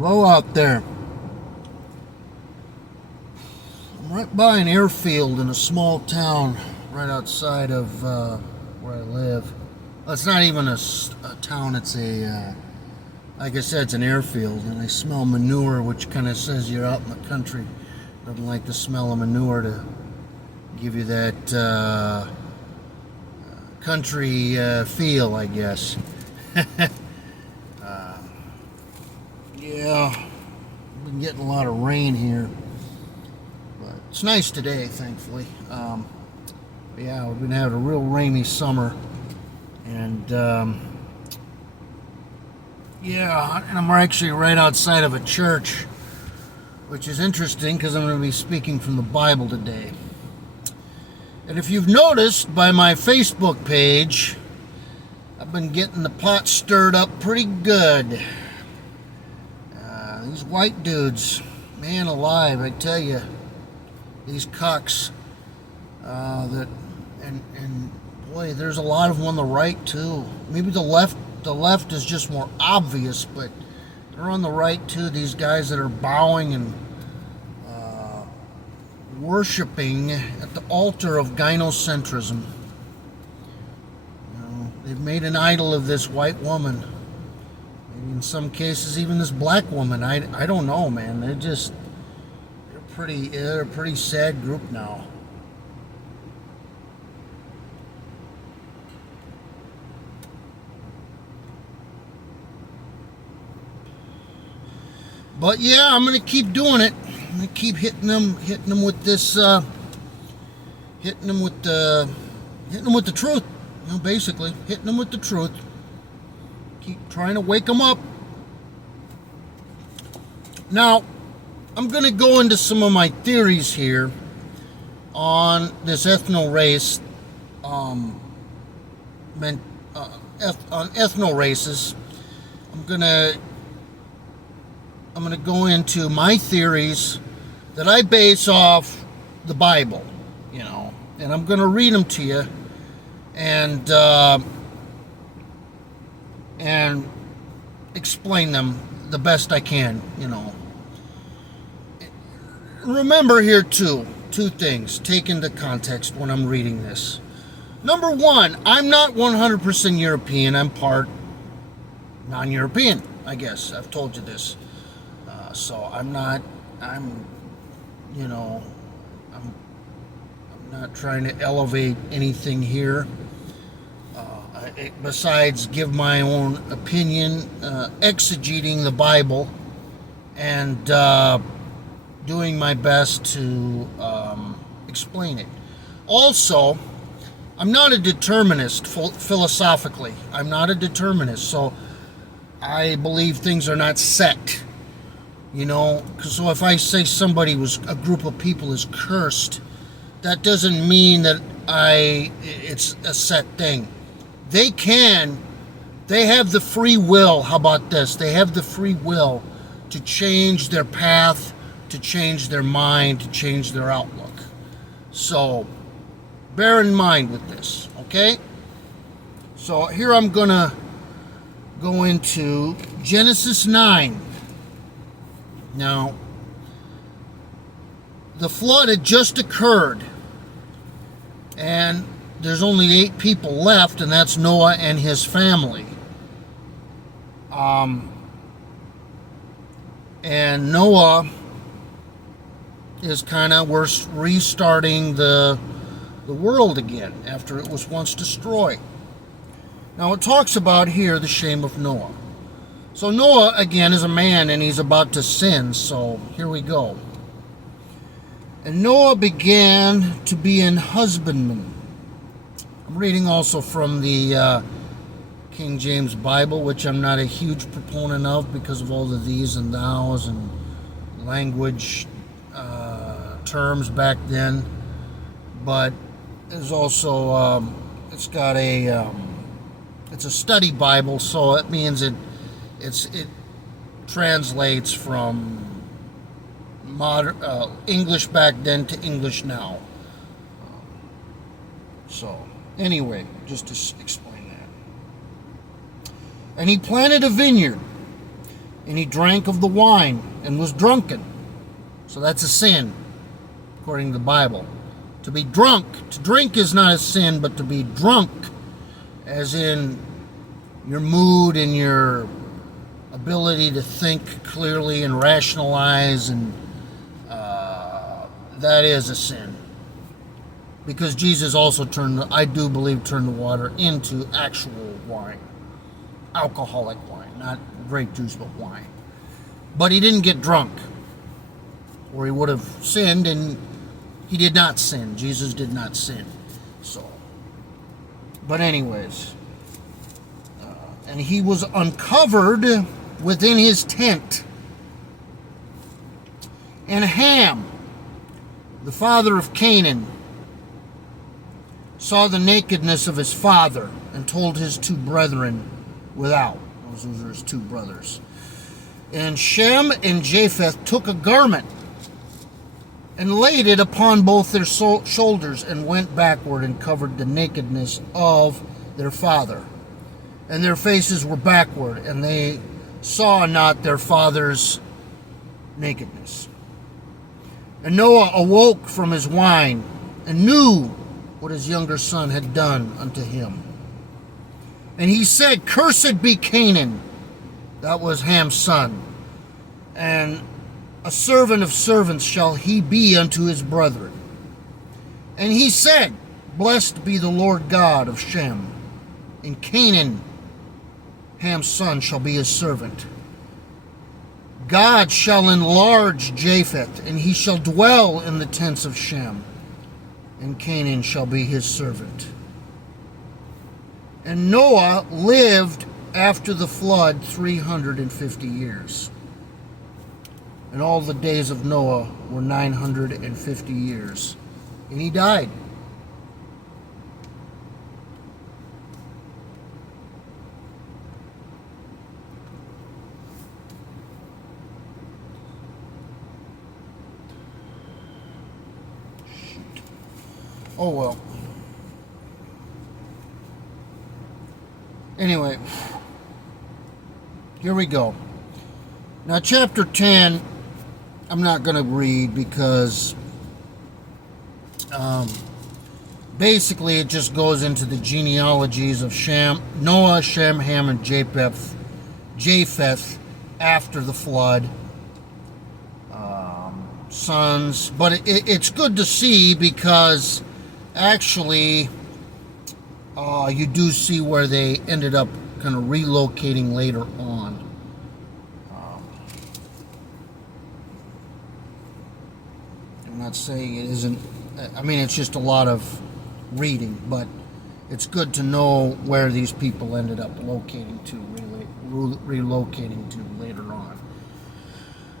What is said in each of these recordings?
Hello out there. I'm right by an airfield in a small town right outside of where I live. Well, it's not even a town, it's like I said, it's an airfield, and I smell manure, which kind of says you're out in the country. Doesn't like the smell of manure to give you that country feel, I guess. Yeah, I've been getting a lot of rain here, but it's nice today, thankfully. Yeah, we've been having a real rainy summer, and yeah, and I'm actually right outside of a church, which is interesting because I'm going to be speaking from the Bible today. And if you've noticed by my Facebook page, I've been getting the pot stirred up pretty good. These white dudes, man alive, I tell you, these cucks, and boy, there's a lot of them on the right too. Maybe the left is just more obvious, but they're on the right too. These guys that are bowing and worshiping at the altar of gynocentrism. They've made an idol of this white woman. In some cases, even this black woman. I don't know, man. They're a pretty sad group now. But yeah, I'm gonna keep doing it. I'm gonna keep hitting them with this, hitting them with the truth. Basically, hitting them with the truth. Keep trying to wake them up. Now, I'm going to go into some of my theories here on this ethno-race, on ethno-races. I'm going to go into my theories that I base off the Bible, and I'm going to read them to you, and explain them the best I can, Remember here two things. Take into context when I'm reading this. Number one, I'm not 100% European. I'm part non-European, I guess. I've told you this. So I'm not trying to elevate anything here. Besides give my own opinion, exegeting the Bible, and doing my best to explain it. Also, I'm not a determinist philosophically. I'm not a determinist, so I believe things are not set. So if I say a group of people is cursed, that doesn't mean that it's a set thing. They have the free will. How about this? They have the free will to change their path, to change their mind, to change their outlook. So, bear in mind with this, okay? So, here I'm going to go into Genesis 9. Now, the flood had just occurred, and there's only 8 people left, and that's Noah and his family. And Noah is we're restarting the world again after it was once destroyed. Now it talks about here the shame of Noah. So Noah, again, is a man, and he's about to sin, so here we go. And Noah began to be an husbandman. I'm reading also from the King James Bible, which I'm not a huge proponent of because of all the these and thous and language terms back then. But there's also it's a study Bible, so it means it translates from modern English back then to English now. So anyway, just to explain that. And he planted a vineyard and he drank of the wine and was drunken. So that's a sin, according to the Bible. To be drunk, to drink is not a sin, but to be drunk, as in your mood and your ability to think clearly and rationalize, and that is a sin. Because Jesus also I do believe, turned the water into actual wine. Alcoholic wine, not grape juice, but wine. But he didn't get drunk, or he would have sinned, and he did not sin. Jesus did not sin. So, but anyways, and he was uncovered within his tent. And Ham, the father of Canaan, saw the nakedness of his father and told his two brethren without. Those are his two brothers. And Shem and Japheth took a garment and laid it upon both their shoulders and went backward and covered the nakedness of their father. And their faces were backward, and they saw not their father's nakedness. And Noah awoke from his wine and knew what his younger son had done unto him. And he said, Cursed be Canaan, that was Ham's son, and a servant of servants shall he be unto his brethren. And he said, Blessed be the Lord God of Shem, in Canaan Ham's son shall be his servant. God shall enlarge Japheth, and he shall dwell in the tents of Shem, and Canaan shall be his servant. And Noah lived after the flood 350 years. And all the days of Noah were 950 years. And he died. Shoot. Oh well. Anyway, here we go. Now, chapter 10, I'm not going to read because basically it just goes into the genealogies of Noah, Shem, Ham, and Japheth after the flood. Sons. But it's good to see because actually you do see where they ended up kind of relocating later on. I'm not saying it isn't, I mean, it's just a lot of reading, but it's good to know where these people ended up relocating to later on.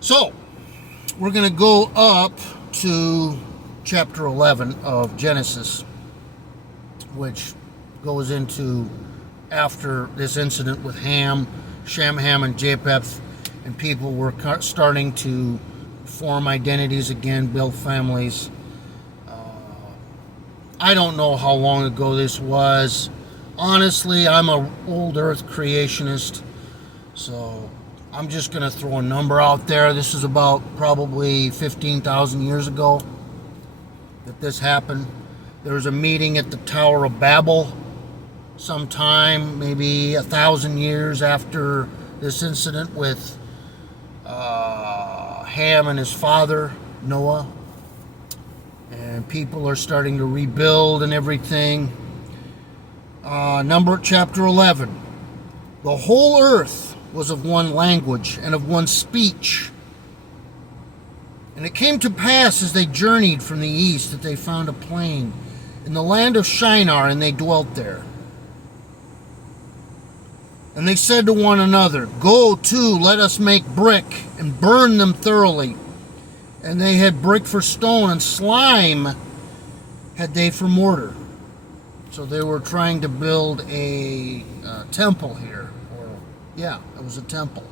So, we're going to go up to chapter 11 of Genesis, which goes into after this incident with Ham, Shem, Ham, and Japheth, and people were starting to form identities again, build families. I don't know how long ago this was. Honestly, I'm an old earth creationist, so I'm just going to throw a number out there. This is about probably 15,000 years ago that this happened. There was a meeting at the Tower of Babel sometime, maybe 1,000 years after this incident with Ham and his father, Noah. And people are starting to rebuild and everything. Chapter 11. The whole earth was of one language and of one speech. And it came to pass as they journeyed from the east that they found a plain in the land of Shinar, and they dwelt there. And they said to one another, Go to, let us make brick, and burn them thoroughly. And they had brick for stone, and slime had they for mortar. So they were trying to build a temple here. It was a temple.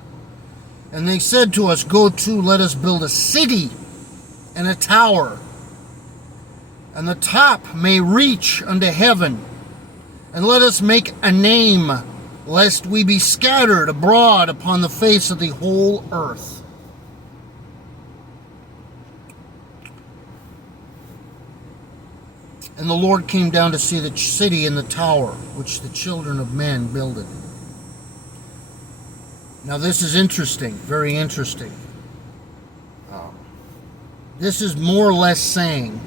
And they said to us, Go to, let us build a city and a tower, and the top may reach unto heaven, and let us make a name, lest we be scattered abroad upon the face of the whole earth. And the Lord came down to see the city and the tower, which the children of men builded. Now this is interesting, very interesting. This is more or less saying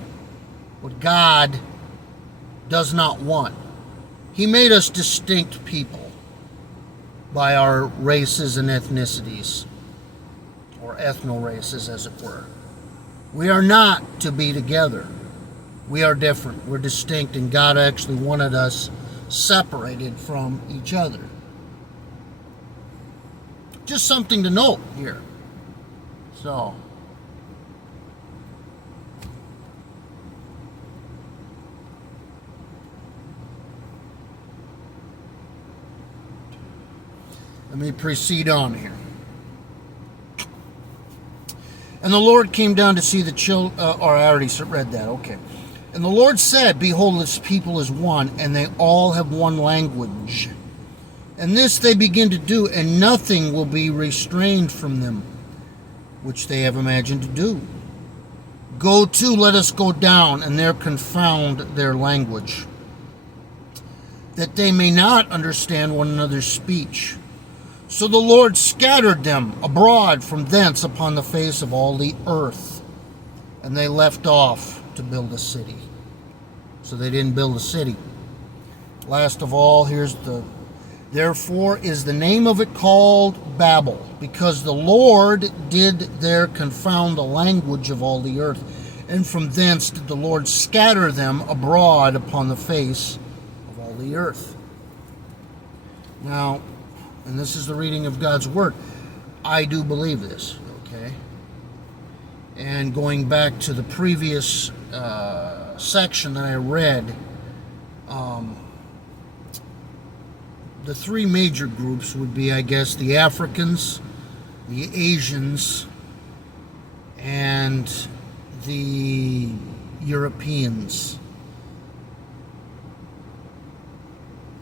what God does not want. He made us distinct people by our races and ethnicities, or ethno-races as it were. We are not to be together. We are different. We're distinct, and God actually wanted us separated from each other. Just something to note here. So, let me proceed on here. And the Lord came down to see the children, or I already read that, okay. And the Lord said, behold, this people is one, and they all have one language. And this they begin to do, and nothing will be restrained from them, which they have imagined to do. Go to, let us go down, and there confound their language, that they may not understand one another's speech. So the Lord scattered them abroad from thence upon the face of all the earth, and they left off to build a city. So they didn't build a city. Last of all, therefore is the name of it called Babel, because the Lord did there confound the language of all the earth, and from thence did the Lord scatter them abroad upon the face of all the earth. Now, and this is the reading of God's word, I do believe this, okay? And going back to the previous section that I read, the three major groups would be, I guess, the Africans, the Asians, and the Europeans.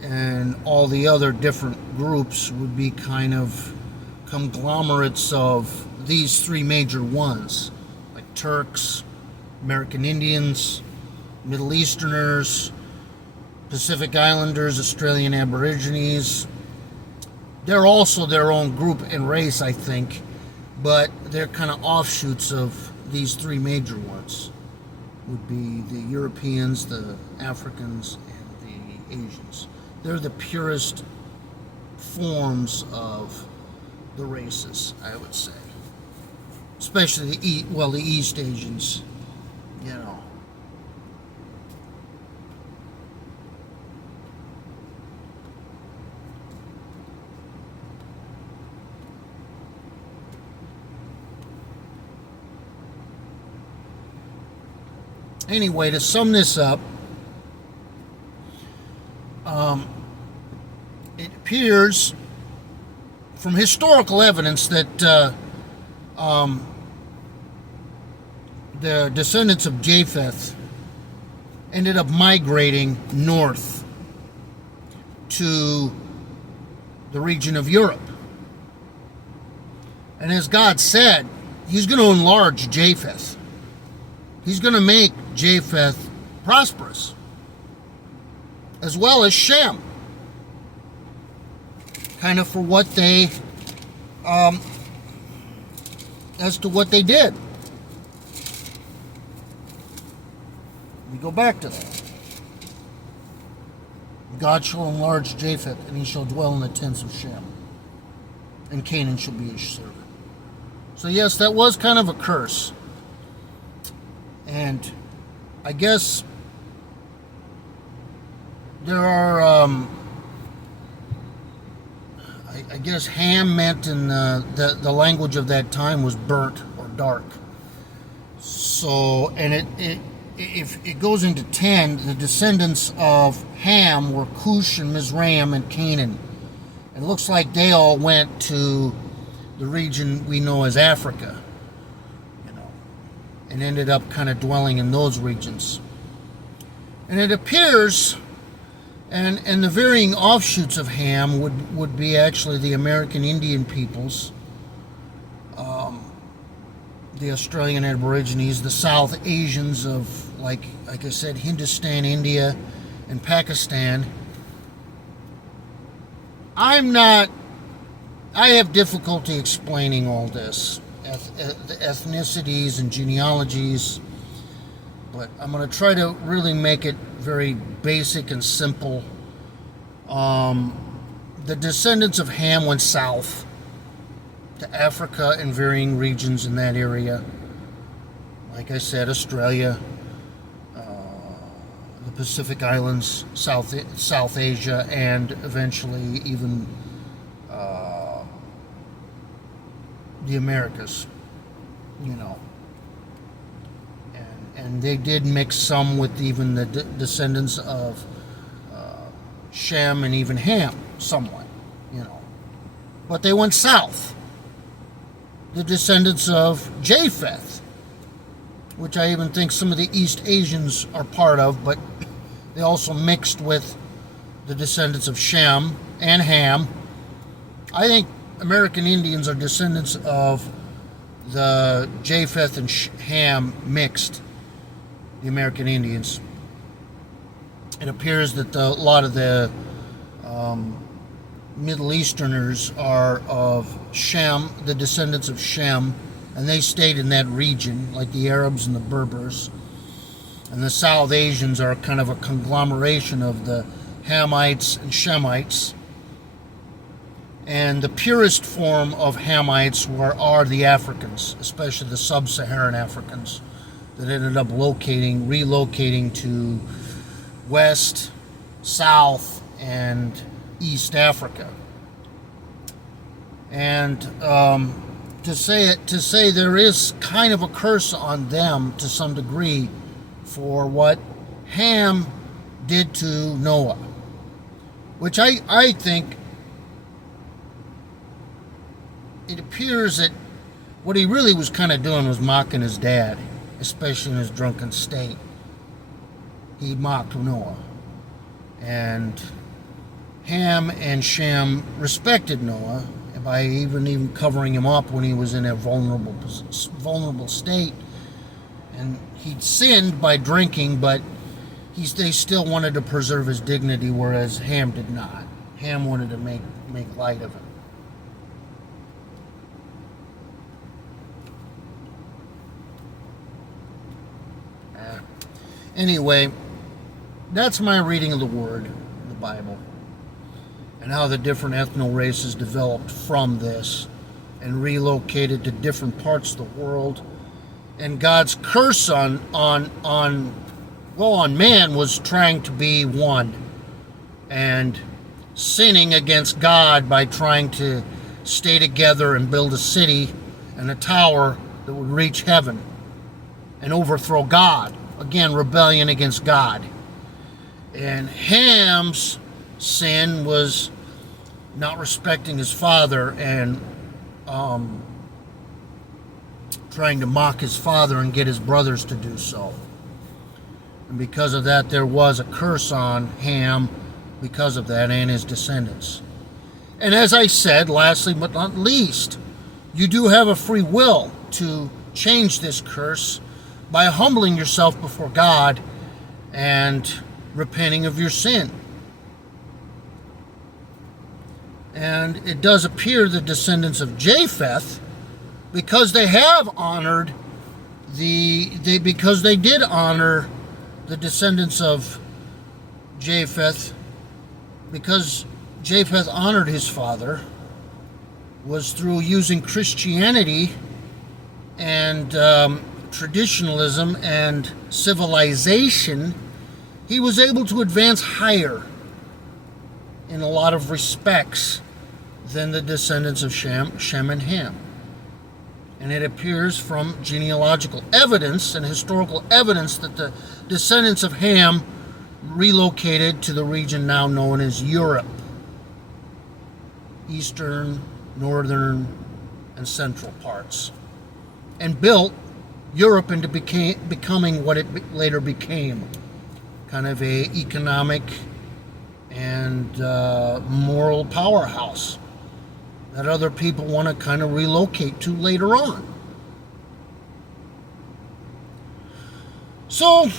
And all the other different groups would be kind of conglomerates of these three major ones, like Turks, American Indians, Middle Easterners, Pacific Islanders, Australian Aborigines. They're also their own group and race, I think, but they're kind of offshoots of these three major ones. Would be the Europeans, the Africans, and the Asians. They're the purest forms of the races, I would say. Especially the East Asians, you know. Anyway, to sum this up, it appears from historical evidence that the descendants of Japheth ended up migrating north to the region of Europe. And as God said, He's going to enlarge Japheth. He's going to make Japheth prosperous, as well as Shem, kind of for what they, as to what they did. We go back to that. God shall enlarge Japheth, and he shall dwell in the tents of Shem, and Canaan shall be his servant. So yes, that was kind of a curse. And I guess there are, I guess Ham meant in the language of that time was burnt or dark. So, and if it goes into 10, the descendants of Ham were Cush and Mizraim and Canaan. It looks like they all went to the region we know as Africa, and ended up kind of dwelling in those regions. And it appears And the varying offshoots of Ham would be actually the American Indian peoples, the Australian Aborigines, the South Asians of, like I said, Hindustan, India, and Pakistan. I have difficulty explaining all this, the ethnicities and genealogies, but I'm going to try to really make it very basic and simple. The descendants of Ham went south to Africa and varying regions in that area. Like I said, Australia, the Pacific Islands, South Asia, and eventually even the Americas, and they did mix some with even the descendants of Shem and even Ham, somewhat, but they went south. The descendants of Japheth, which I even think some of the East Asians are part of, but they also mixed with the descendants of Shem and Ham. I think American Indians are descendants of the Japheth and Ham mixed, the American Indians. It appears that a lot of the Middle Easterners are of Shem, the descendants of Shem, and they stayed in that region, like the Arabs and the Berbers. And the South Asians are kind of a conglomeration of the Hamites and Shemites. And the purest form of Hamites are the Africans, especially the sub-Saharan Africans, that ended up relocating to West, South, and East Africa. And to say there is kind of a curse on them to some degree for what Ham did to Noah, which I think it appears that what he really was kind of doing was mocking his dad, especially in his drunken state. He mocked Noah. And Ham and Shem respected Noah by even covering him up when he was in a vulnerable state. And he'd sinned by drinking, but they still wanted to preserve his dignity, whereas Ham did not. Ham wanted to make light of it. Anyway, that's my reading of the Word, the Bible, and how the different ethno races developed from this and relocated to different parts of the world. And God's curse on man was trying to be one and sinning against God by trying to stay together and build a city and a tower that would reach heaven and overthrow God. Again, rebellion against God. And Ham's sin was not respecting his father and trying to mock his father and get his brothers to do so. And because of that, there was a curse on Ham because of that and his descendants. And as I said, lastly but not least, you do have a free will to change this curse by humbling yourself before God and repenting of your sin. And it does appear the descendants of Japheth, because they have honored because they did honor the descendants of Japheth, because Japheth honored his father, was through using Christianity and traditionalism and civilization. He was able to advance higher in a lot of respects than the descendants of Shem and Ham. And it appears from genealogical evidence and historical evidence that the descendants of Ham relocated to the region now known as Europe, eastern, northern, and central parts, and built Europe into becoming what it later became, kind of a economic and moral powerhouse that other people want to kind of relocate to later on. So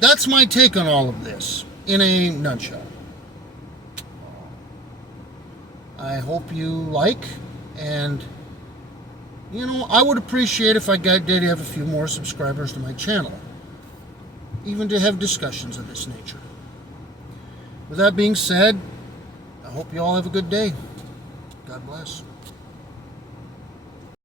that's my take on all of this in a nutshell. I hope you like, and I would appreciate if I did have a few more subscribers to my channel, even to have discussions of this nature. With that being said, I hope you all have a good day. God bless.